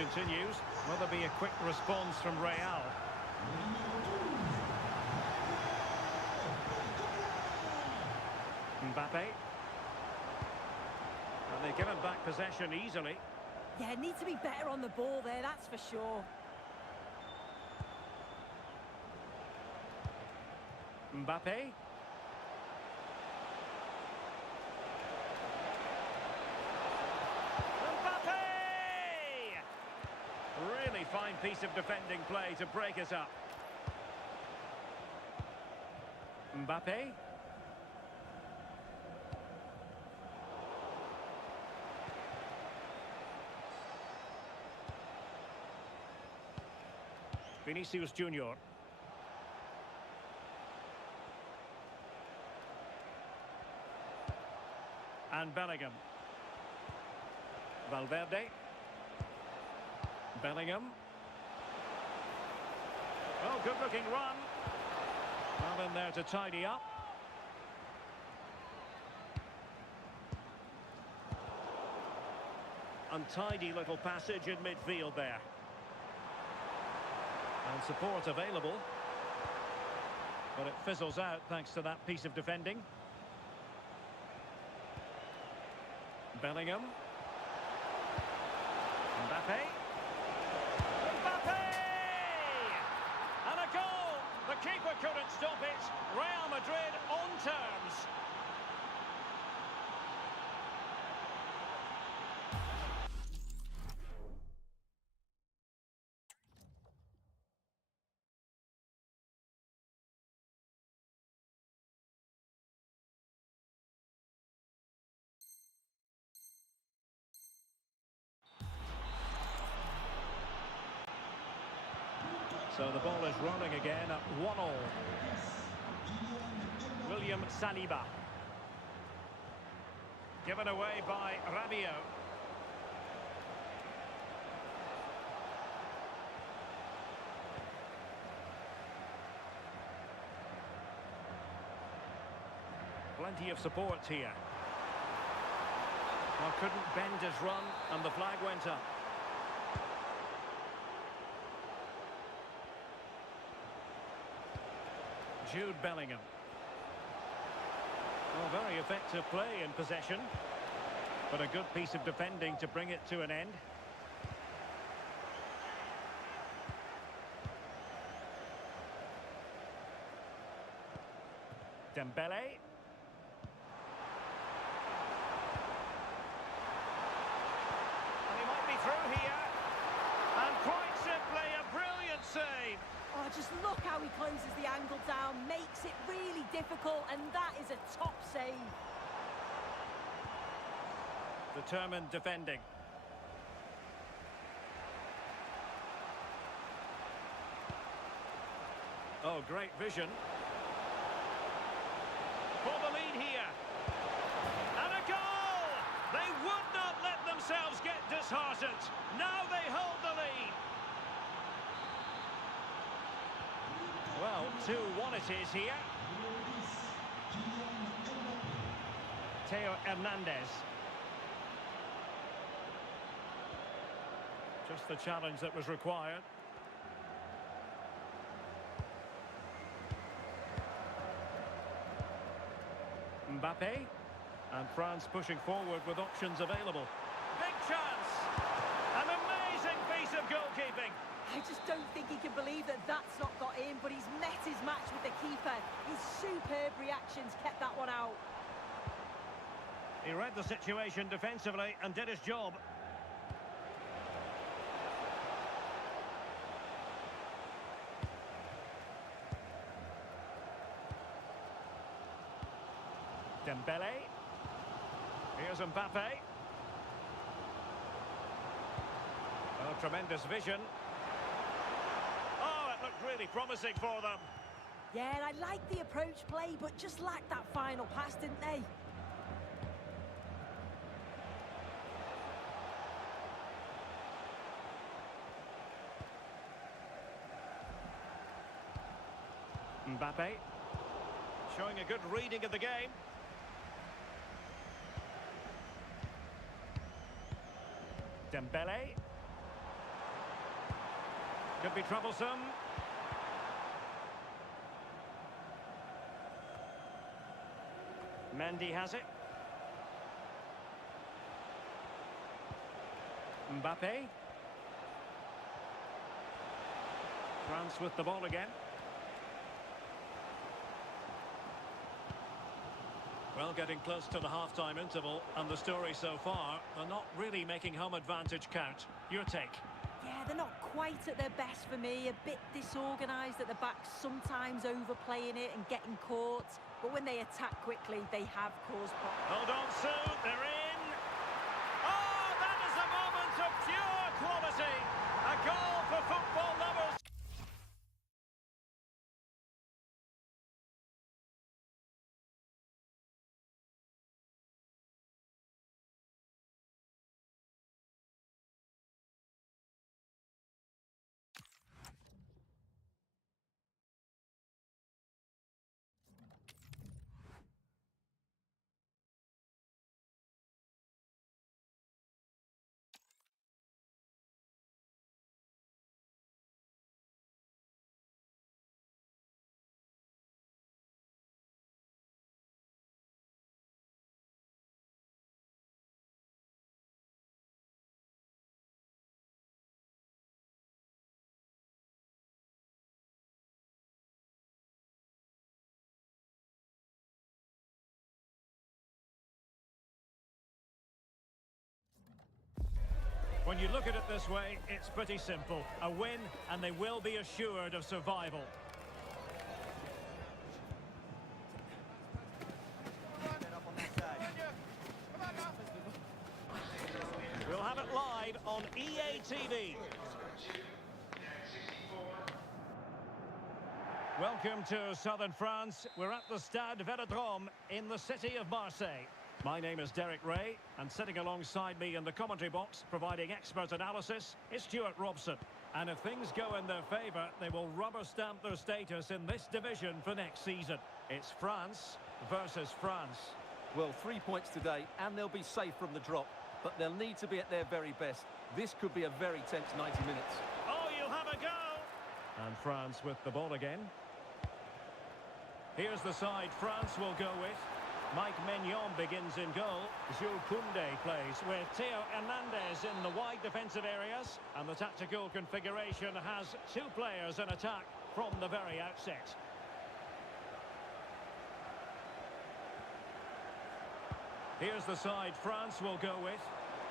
continues. Will there be a quick response from Real? Mbappe. And they give him back possession easily. Yeah, need to be better on the ball there, that's for sure. Mbappe. Mbappe! Really fine piece of defending play to break us up. Mbappe. Vinicius Junior. And Bellingham. Valverde. Bellingham. Oh, good-looking run. Well in there to tidy up. Untidy little passage in midfield there. And support available. But it fizzles out thanks to that piece of defending. Bellingham. Mbappe. Mbappe! And a goal! The keeper couldn't stop it. Real Madrid on terms. So the ball is rolling again at 1-1. William Saliba. Given away by Rabiot. Plenty of support here. Well, couldn't bend his run and the flag went up. Jude Bellingham. Well, very effective play in possession, but a good piece of defending to bring it to an end. Dembele. And he might be through here. And quite simply, a brilliant save. Oh, just look how he closes the angle down, makes it really difficult, and that is a top save. Determined defending. Oh, great vision. For the lead here. And a goal! They would not let themselves get disheartened. Now they hold the lead. Well, 2-1 it is here. Theo Hernandez. Just the challenge that was required. Mbappe. And France pushing forward with options available. Big chance! An amazing piece of goalkeeping. I just don't think he can believe that that's not got in, but he's met his match with the keeper. His superb reactions kept that one out. He read the situation defensively and did his job. Dembele. Here's Mbappe. Oh, tremendous vision. Oh, it looked really promising for them. Yeah, I like the approach play, but just lacked that final pass, didn't they? Mbappe. Showing a good reading of the game. Dembele. Could be troublesome. Mendy has it. Mbappe. France with the ball again. Well, getting close to the half-time interval, and the story so far, they're not really making home advantage count. Your take? Yeah, they're not quite at their best for me. A bit disorganised at the back, sometimes overplaying it and getting caught. But when they attack quickly, they have caused problems. Hold on, Sue. They're in. Oh, that is a moment of pure quality. A goal for football lovers. When you look at it this way, it's pretty simple. A win, and they will be assured of survival. We'll have it live on EA TV. Welcome to southern France. We're at the Stade Vélodrome in the city of Marseille. My name is Derek Ray, and sitting alongside me in the commentary box, providing expert analysis, is Stuart Robson. And if things go in their favour, they will rubber stamp their status in this division for next season. It's France versus France. Well, 3 points today, and they'll be safe from the drop. But they'll need to be at their very best. This could be a very tense 90 minutes. Oh, you'll have a go! And France with the ball again. Here's the side France will go with. Mike Maignan begins in goal. Jules Koundé plays with Theo Hernandez in the wide defensive areas. And the tactical configuration has two players in attack from the very outset. Here's the side France will go with.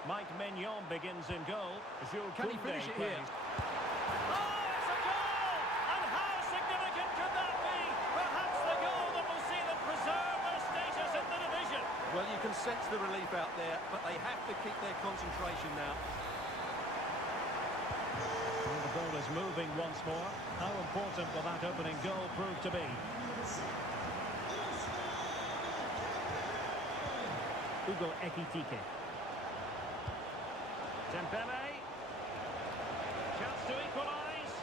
Mike Maignan begins in goal. Jules Can he Koundé finish it plays. here? Oh, it's a goal! And how significant could that be? Perhaps the goal that will see them preserve their status in the division. Well, you can sense the relief out there, but they have to keep their concentration now. And the ball is moving once more. How important will that opening goal prove to be? Hugo Ekitike. Dembele. Chance to equalise.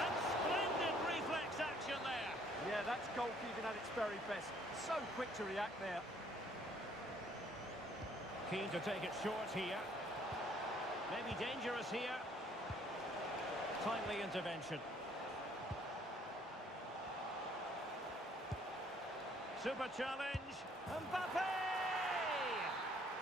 And splendid reflex action there. Yeah, that's goalkeeping at its very best. So quick to react there. Keen to take it short here. Maybe dangerous here. Timely intervention. Super challenge. Mbappe!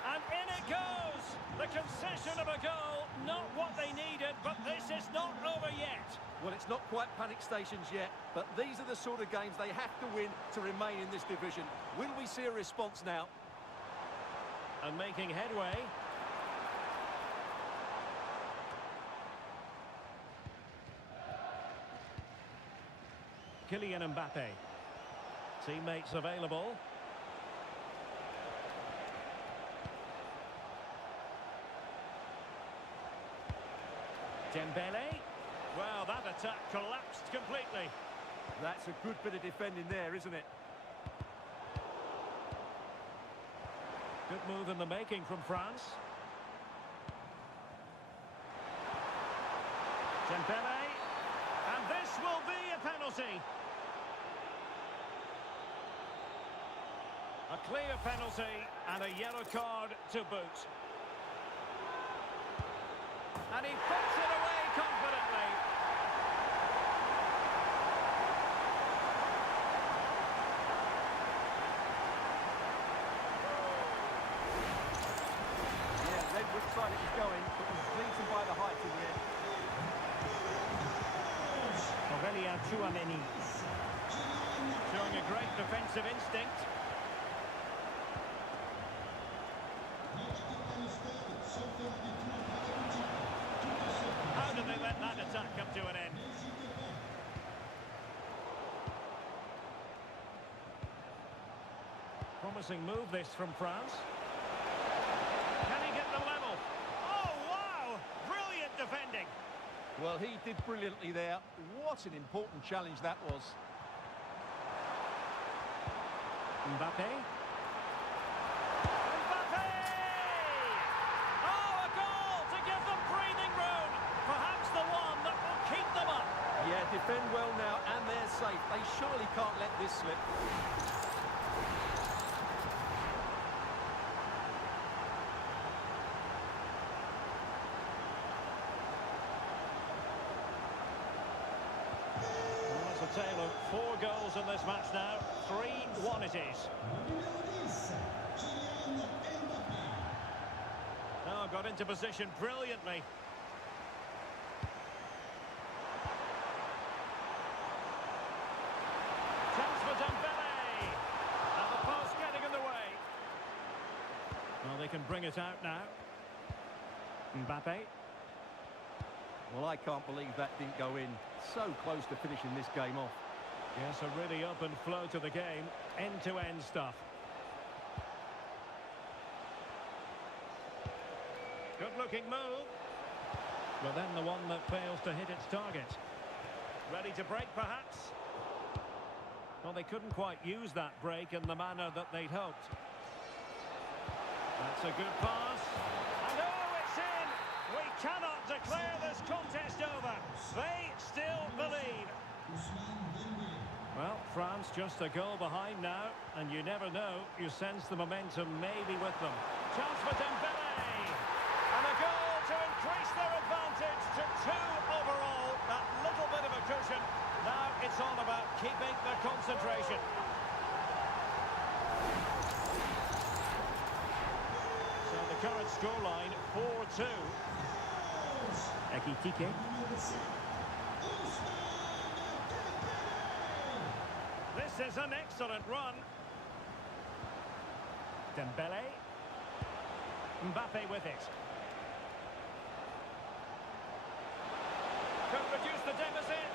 And in it goes! The concession of a goal, not what they needed, but this is not over yet. Well, it's not quite panic stations yet, but these are the sort of games they have to win to remain in this division. Will we see a response now? And making headway. Kylian Mbappe. Teammates available. Dembele. Well, that attack collapsed completely. That's a good bit of defending there, isn't it? Good move in the making from France. Dembele. And this will be a penalty. A clear penalty and a yellow card to boot. And he puts it away confidently. Chouameni. Showing a great defensive instinct. How did they let that attack come to an end? Promising move this from France. Can he get the level? Oh, wow! Brilliant defending. Well, he did brilliantly there. What an important challenge that was. Mbappe. Mbappe! Oh, a goal to give them breathing room. Perhaps the one that will keep them up. Yeah, defend well now, and they're safe. They surely can't let this slip. Well, it's a tale of 4 goals in this match now. 3-1 it is. Oh, got into position brilliantly. Chance for Dembele. And the post getting in the way. Well, they can bring it out now. Mbappe. Well, I can't believe that didn't go in. So close to finishing this game off. Yes, a really open flow to the game. End-to-end stuff. Good-looking move. But then the one that fails to hit its target. Ready to break, perhaps? Well, they couldn't quite use that break in the manner that they'd hoped. That's a good pass. And oh, it's in! We cannot declare this contest over. They still believe. Well, France just a goal behind now, and you never know. You sense the momentum maybe with them. Chance for Dembele! And a goal to increase their advantage to 2 overall. That little bit of a cushion. Now it's all about keeping the concentration. So the current scoreline, 4-2. Ekitike. This is an excellent run. Dembele. Mbappe with it. Could reduce the deficit.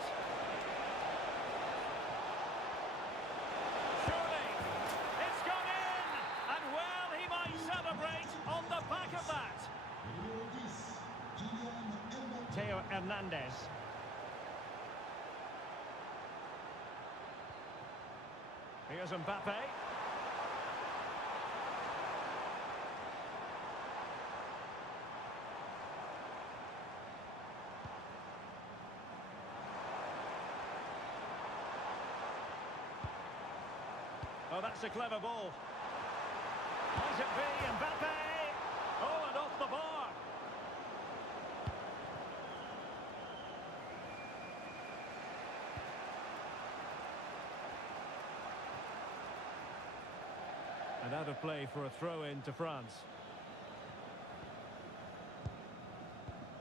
Surely. It's gone in. And well, he might celebrate on the back of that. Theo Hernandez. Here's Mbappe. Oh, that's a clever ball. Might it be Mbappe? Oh, and off the bar. And out of play for a throw-in to France.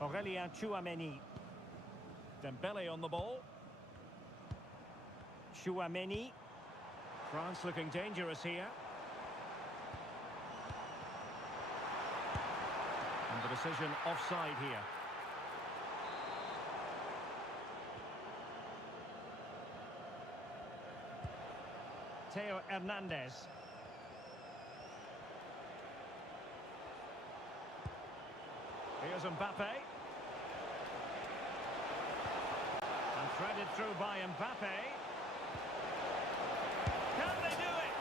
Aurélien Chouameni. Dembele on the ball. Chouameni. France looking dangerous here. And the decision offside here. Theo Hernandez. Here's Mbappe. And threaded through by Mbappe. Can they do it?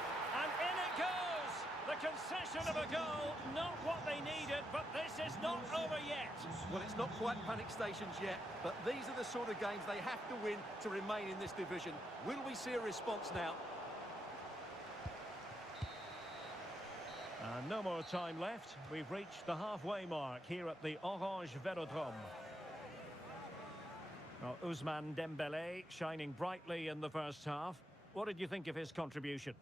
And in it goes! The concession of a goal, not what they needed, but this is not over yet. Well, it's not quite panic stations yet, but these are the sort of games they have to win to remain in this division. Will we see a response now? And no more time left. We've reached the halfway mark here at the Orange Velodrome. Now, Ousmane Dembele shining brightly in the first half. What did you think of his contribution?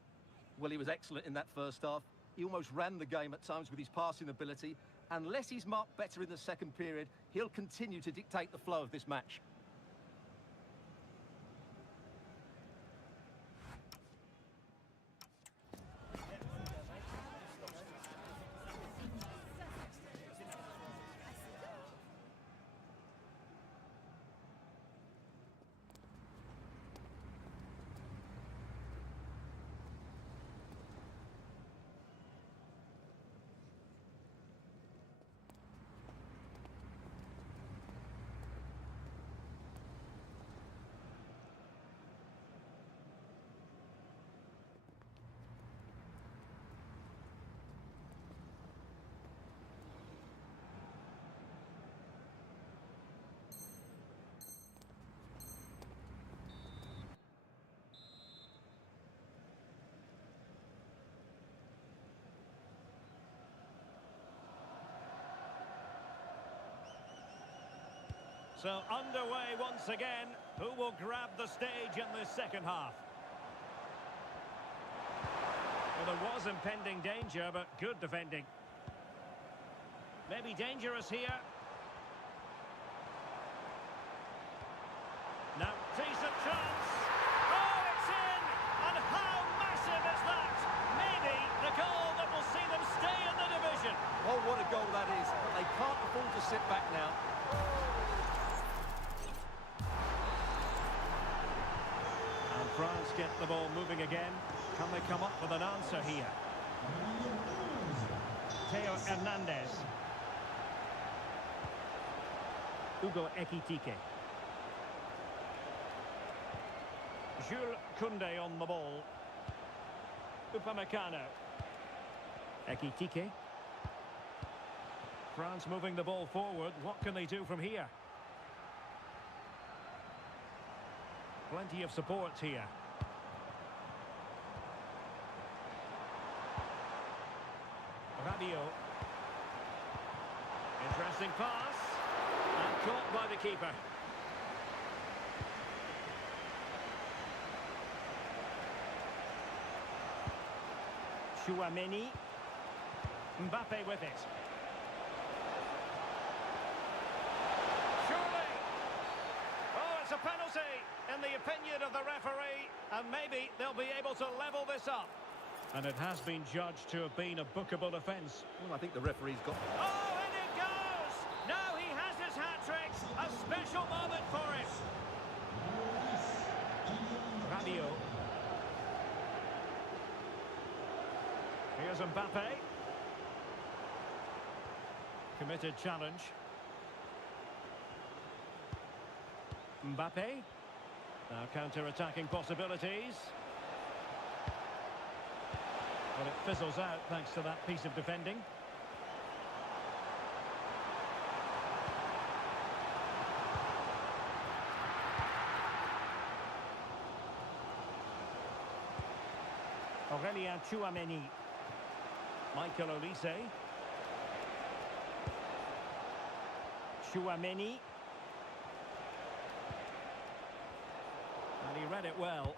Well, he was excellent in that first half. He almost ran the game at times with his passing ability. Unless he's marked better in the second period, he'll continue to dictate the flow of this match. So underway once again. Who will grab the stage in this second half? Well, there was impending danger, but good defending. Maybe dangerous here. Now, decent chance. Oh, it's in! And how massive is that? Maybe the goal that will see them stay in the division. Oh, what a goal that is. But they can't afford to sit back now. And France get the ball moving again. Can they come up with an answer here? Theo Hernandez. Hugo Ekitike. Jules Koundé on the ball. Upamecano. Ekitike. France moving the ball forward. What can they do from here? Plenty of support here. Rabiot. Interesting pass. And caught by the keeper. Chouameni. Mbappe with it. Surely. Oh, it's a penalty in the opinion of the referee. And maybe they'll be able to level this up. And it has been judged to have been a bookable offence. Well, I think the referee's got... Oh, and it goes! Now he has his hat-trick. A special moment for him. Rabiot. Here's Mbappe. Committed challenge. Mbappe. Now counter-attacking possibilities. Well, it fizzles out thanks to that piece of defending. Aurélien Chouameni. Michael Olise. Chouameni. And he read it well.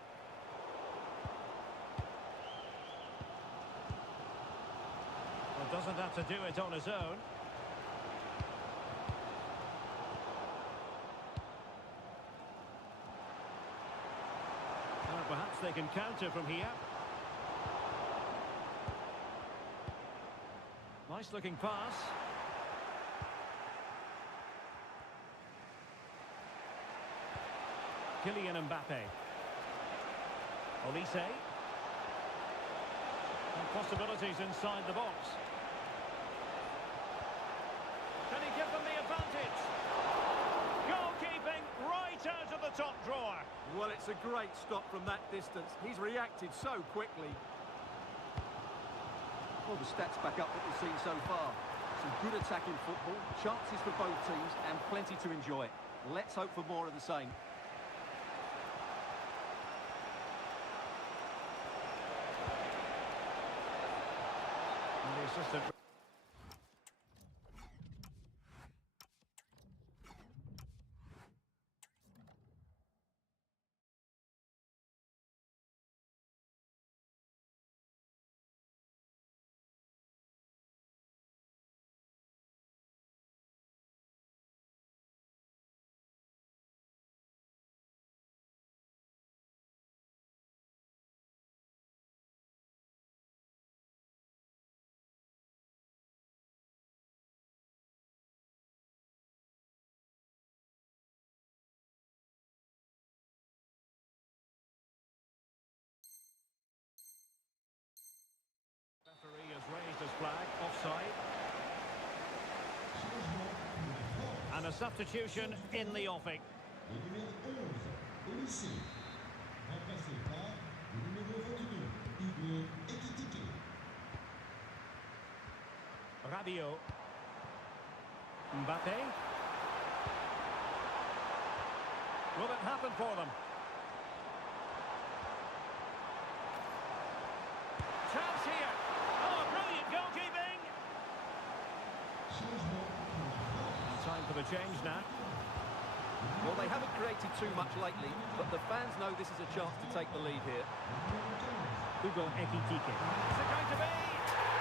Well, doesn't have to do it on his own. Well, perhaps they can counter from here. Nice looking pass. Kylian Mbappe. Olise. And possibilities inside the box. Can he give them the advantage? Goalkeeping right out of the top drawer. Well, it's a great stop from that distance. He's reacted so quickly. Well, the stats back up what we've seen so far. Some good attacking football, chances for both teams, and plenty to enjoy. Let's hope for more of the same. And the assistant... Referee has raised his flag, offside. And a substitution in the offing. Le numéro 11, Olise, remplacé par le numéro 22, Hugo Ekitike. Rabiot. Mbappe. Will it happen for them? Chance here. Oh, brilliant goalkeeping. Changement pour la France. Time for the change now. Well, they haven't created too much lately, but the fans know this is a chance to take the lead here. Hugo Ekitike. Is it going to be?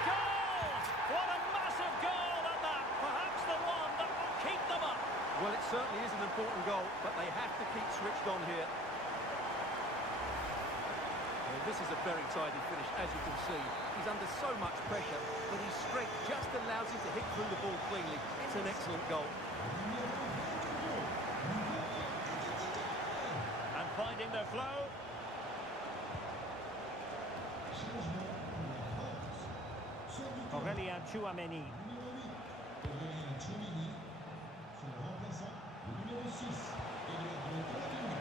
Goal! What a massive goal at that! Perhaps the one that will keep them up. Well, it certainly is an important goal, but they have to keep switched on here. Well, this is a very tidy finish, as you can see. He's under so much pressure, but his strength just allows him to hit through the ball cleanly. It's an excellent goal. And finding their flow. Aurélien Tchouameni. Aurélien Tchouameni, son remplaçant, le numéro 6, Edouard Camavinga.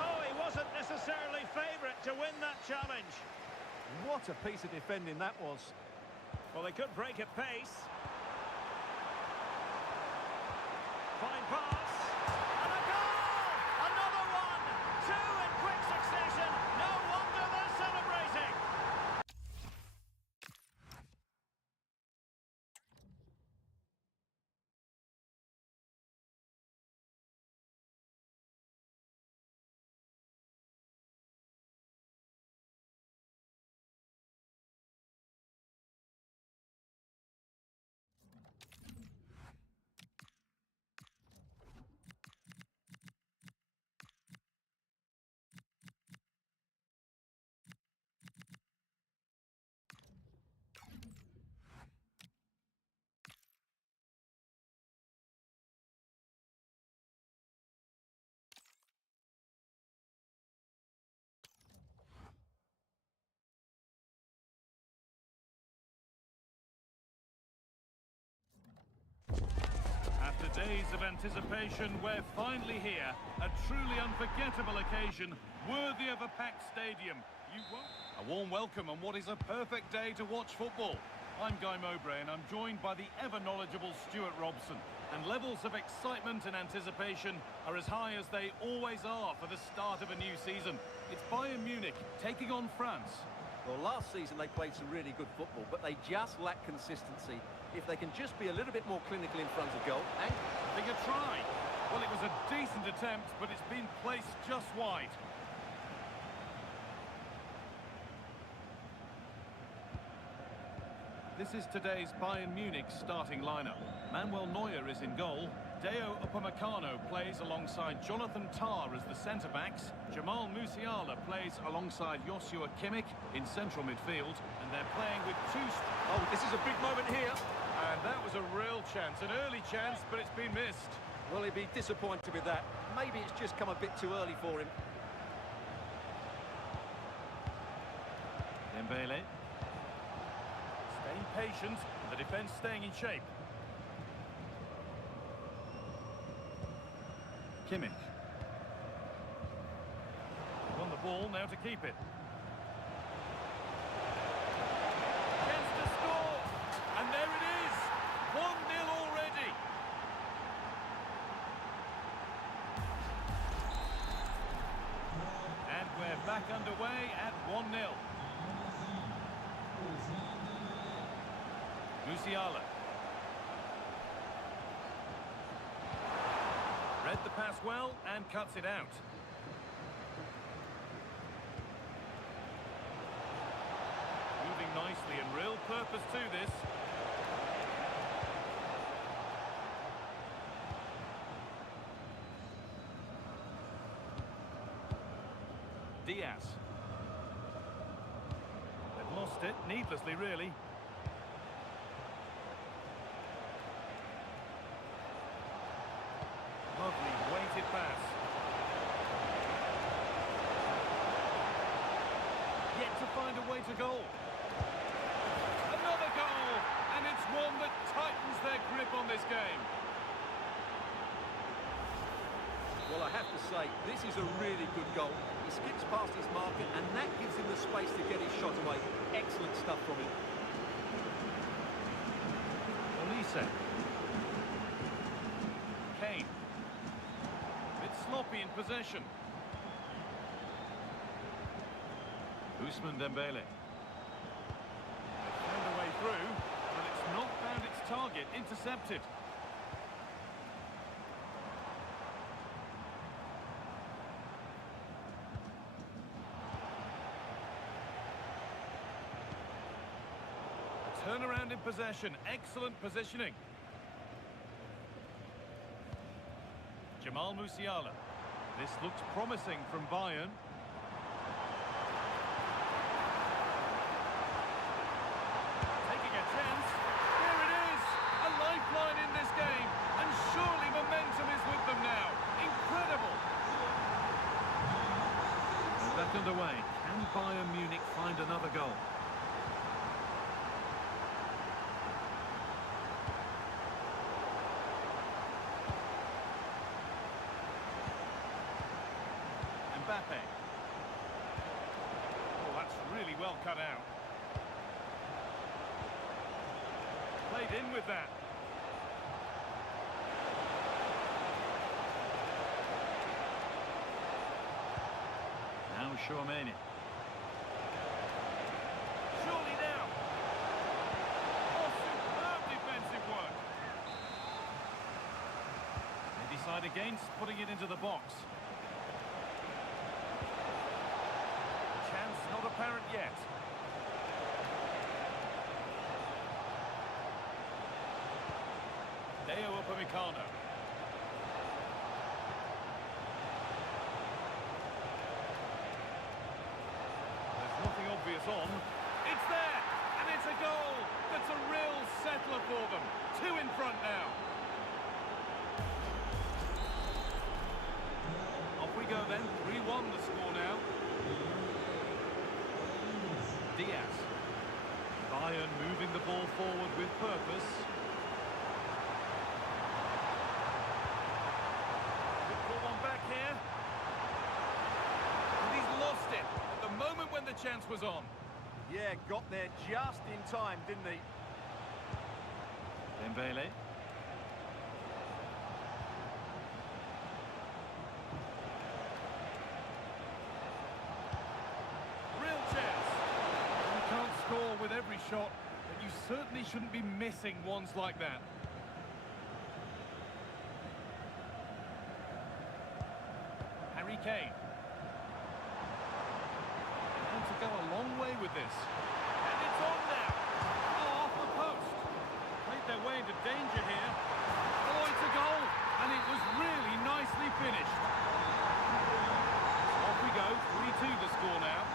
Oh, he wasn't necessarily favourite to win that challenge. What a piece of defending that was. Well, they could break at pace. Fine pass. And a goal! Another one! Two in quick succession. No wonder they're celebrating. After days of anticipation, we're finally here. A truly unforgettable occasion, worthy of a packed stadium. A warm welcome on what is a perfect day to watch football. I'm Guy Mowbray and I'm joined by the ever-knowledgeable Stuart Robson. And levels of excitement and anticipation are as high as they always are for the start of a new season. It's Bayern Munich taking on France. Well, last season they played some really good football, but they just lack consistency. If they can just be a little bit more clinical in front of goal and... Having a try. Well, it was a decent attempt, but it's been placed just wide. This is today's Bayern Munich starting lineup. Manuel Neuer is in goal. Deo Upamecano plays alongside Jonathan Tah as the centre-backs. Jamal Musiala plays alongside Joshua Kimmich in central midfield. And they're playing with two... Oh, this is a big moment here. And that was a real chance, an early chance, but it's been missed. Well, he'd be disappointed with that. Maybe it's just come a bit too early for him. Dembele. Staying patient, the defence staying in shape. Kimmich. Won the ball, now to keep it. Chance to score! And there it is! 1-0 already! And we're back underway at 1-0. Musiala. Read the pass well and cuts it out. Moving nicely and real purpose to this. Diaz. They've lost it, needlessly really. Lovely weighted pass. Yet to find a way to goal. Another goal! And it's one that tightens their grip on this game. Well, I have to say, this is a really good goal. He skips past his marker, and that gives him the space to get his shot away. Excellent stuff from him. Olise. Kane. Bit sloppy in possession. Ousmane Dembele. They've found a way through, but it's not found its target. Intercepted. Turn around in possession. Excellent positioning. Jamal Musiala. This looks promising from Bayern. Taking a chance. Here it is! A lifeline in this game. And surely momentum is with them now. Incredible! They're back underway. Can Bayern Munich find another goal? Mbappe. Oh, that's really well cut out. Played in with that. Now Tchouaméni. Surely now. Oh, superb defensive work. They decide against putting it into the box. Chance not apparent yet. Dayot Upamecano. There's nothing obvious on. It's there, and it's a goal. That's a real settler for them. 2 in front now. Off we go then. 3-1 the score now. Diaz. Bayern moving the ball forward with purpose. Could pull one back here. And he's lost it at the moment when the chance was on. Yeah, got there just in time, didn't he? Dembele. Real chance. You can't score with every shot, but you certainly shouldn't be missing ones like that. Harry Kane. And to go a long way with this. And it's on now. Oh, off the post. Played their way into danger here. Oh, it's a goal. And it was really nicely finished. Off we go. 3-2 the score now.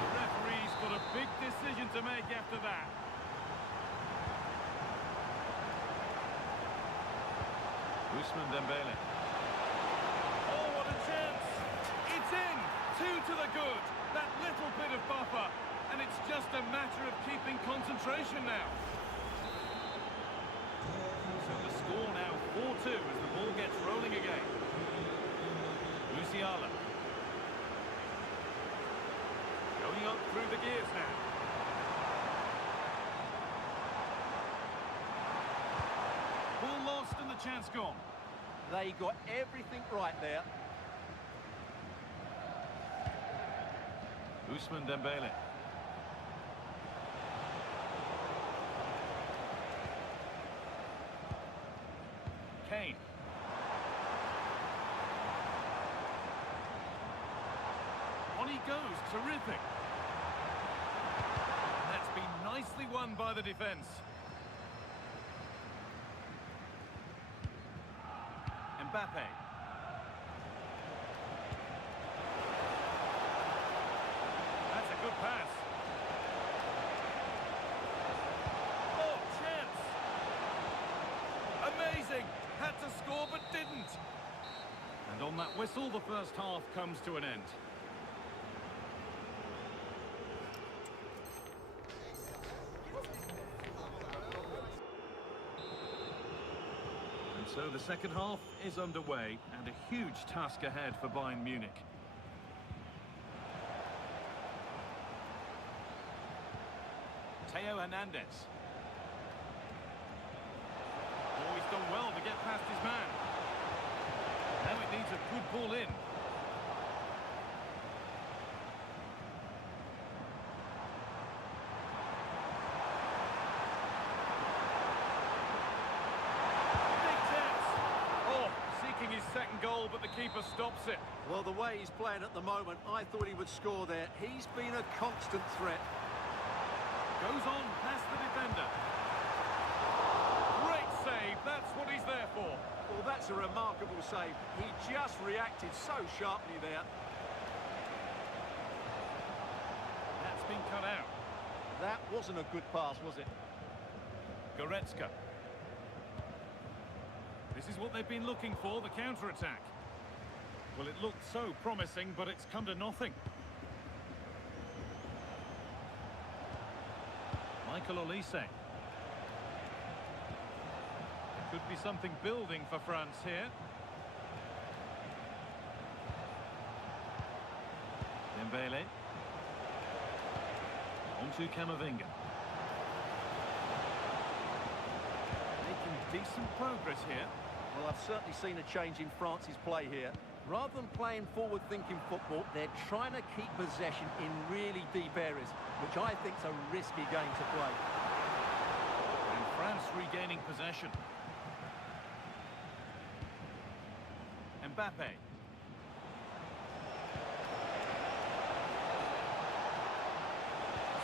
The referee's got a big decision to make after that. Ousmane Dembele. Oh, what a chance! It's in! 2 to the good. That little bit of buffer. And it's just a matter of keeping concentration now. So the score now 4-2 as the ball gets rolling again. Musiala. Going up through the gears now. Ball lost and the chance gone. They got everything right there. Ousmane Dembele. Kane. On he goes, terrific. That's been nicely won by the defence. Mbappe. That's a good pass. Oh, chance. Amazing. Had to score but didn't. And on that whistle, the first half comes to an end. And so the second half is underway and a huge task ahead for Bayern Munich. Theo Hernandez. Oh, he's done well to get past his man. Now it needs a good ball in. Big chance. Oh, seeking his second. second goal, but the keeper stops it. Well, the way he's playing at the moment, I thought he would score there. He's been a constant threat. Goes on past the defender. Great save, that's what he's there for. Well, that's a remarkable save. He just reacted so sharply there. That's been cut out. That wasn't a good pass, was it? Goretzka. This is what they've been looking for, the counter-attack. Well, it looked so promising, but it's come to nothing. Michael Olise. Could be something building for France here. Dembele. On to Camavinga. Making decent progress here. Well, I've certainly seen a change in France's play here. Rather than playing forward-thinking football, they're trying to keep possession in really deep areas, which I think is a risky game to play. And France regaining possession. Mbappe.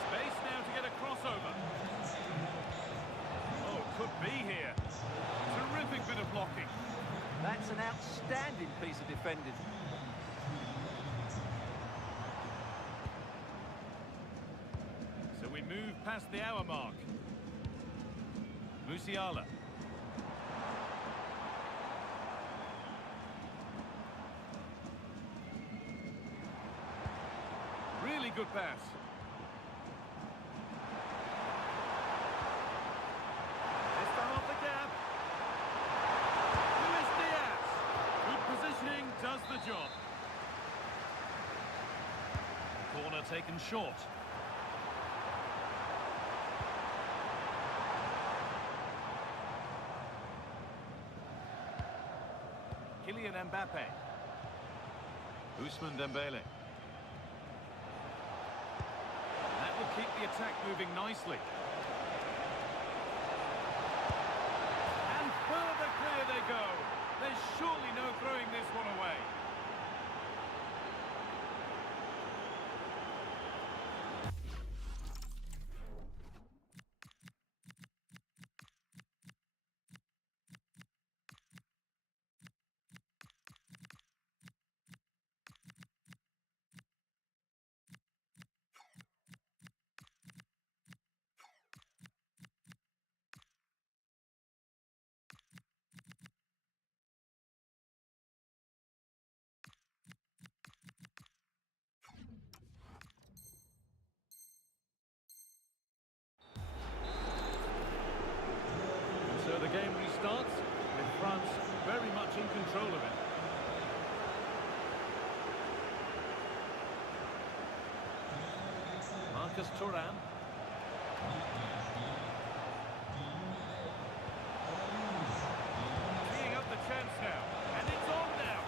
Space now to get a crossover. Oh, could be here. Terrific bit of blocking. That's an outstanding piece of defending. So we move past the hour mark. Musiala. Really good pass. It's to half the gap. Luis Diaz. Good positioning, does the job. Corner taken short. Kylian Mbappe. Ousmane Dembele. That will keep the attack moving nicely. And further clear they go. There's surely no throwing this one away. So the game restarts with France very much in control of it. Marcus Thuram. Teeing up the chance now, and it's on now.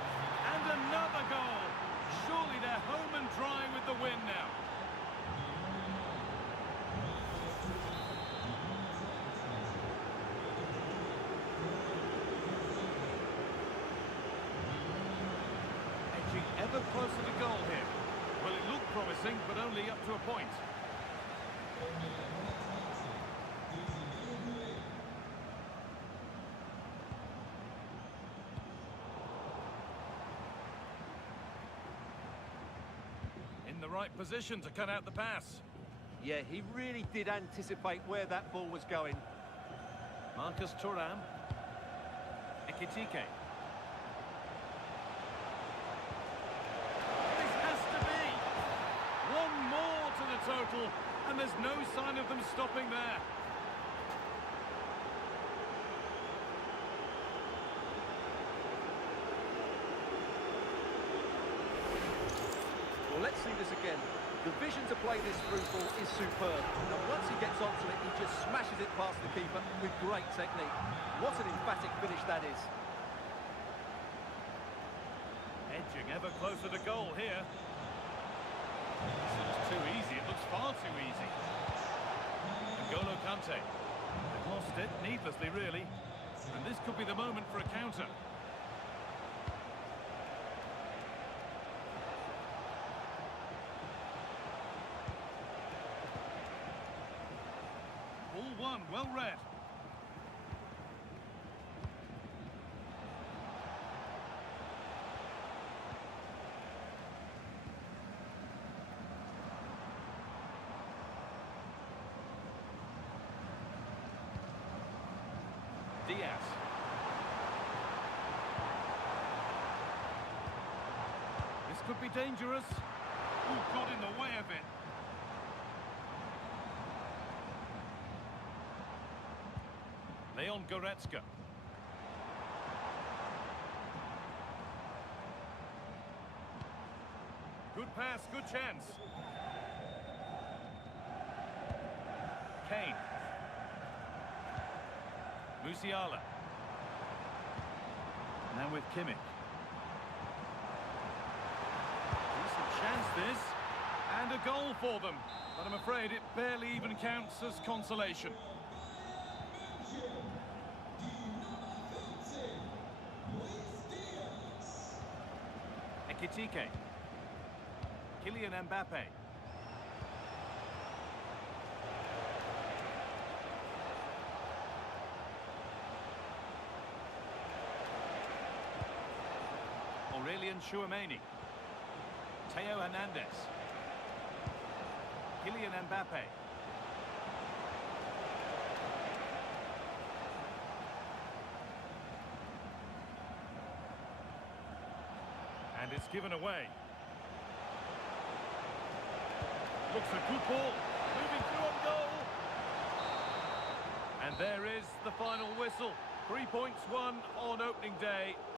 And another goal. Surely they're home and dry with the win now. Edging ever closer to goal here. Well, it looked promising, but only up to a point. In the right position to cut out the pass. Yeah, he really did anticipate where that ball was going. Marcus Thuram. Ekitike. This has to be! One more to the total, and there's no sign of them stopping there. Well, let's see this again. The vision to play this through ball is superb. And once he gets onto it, he just smashes it past the keeper with great technique. What an emphatic finish that is. Edging ever closer to goal here. This looks too easy. It looks far too easy. N'Golo Kante. They've lost it needlessly, really. And this could be the moment for a counter. done, well read. Diaz. This could be dangerous. Ooh, got in the way of it. Leon Goretzka. Good pass, good chance. Kane. Musiala. Now with Kimmich. Decent chance this. And a goal for them. But I'm afraid it barely even counts as consolation. Ekitike. Kylian Mbappe. Aurelien Tchouameni. Theo Hernandez. Kylian Mbappe. And it's given away. Looks a good ball. Moving through on goal. And there is the final whistle. 3 points won on opening day.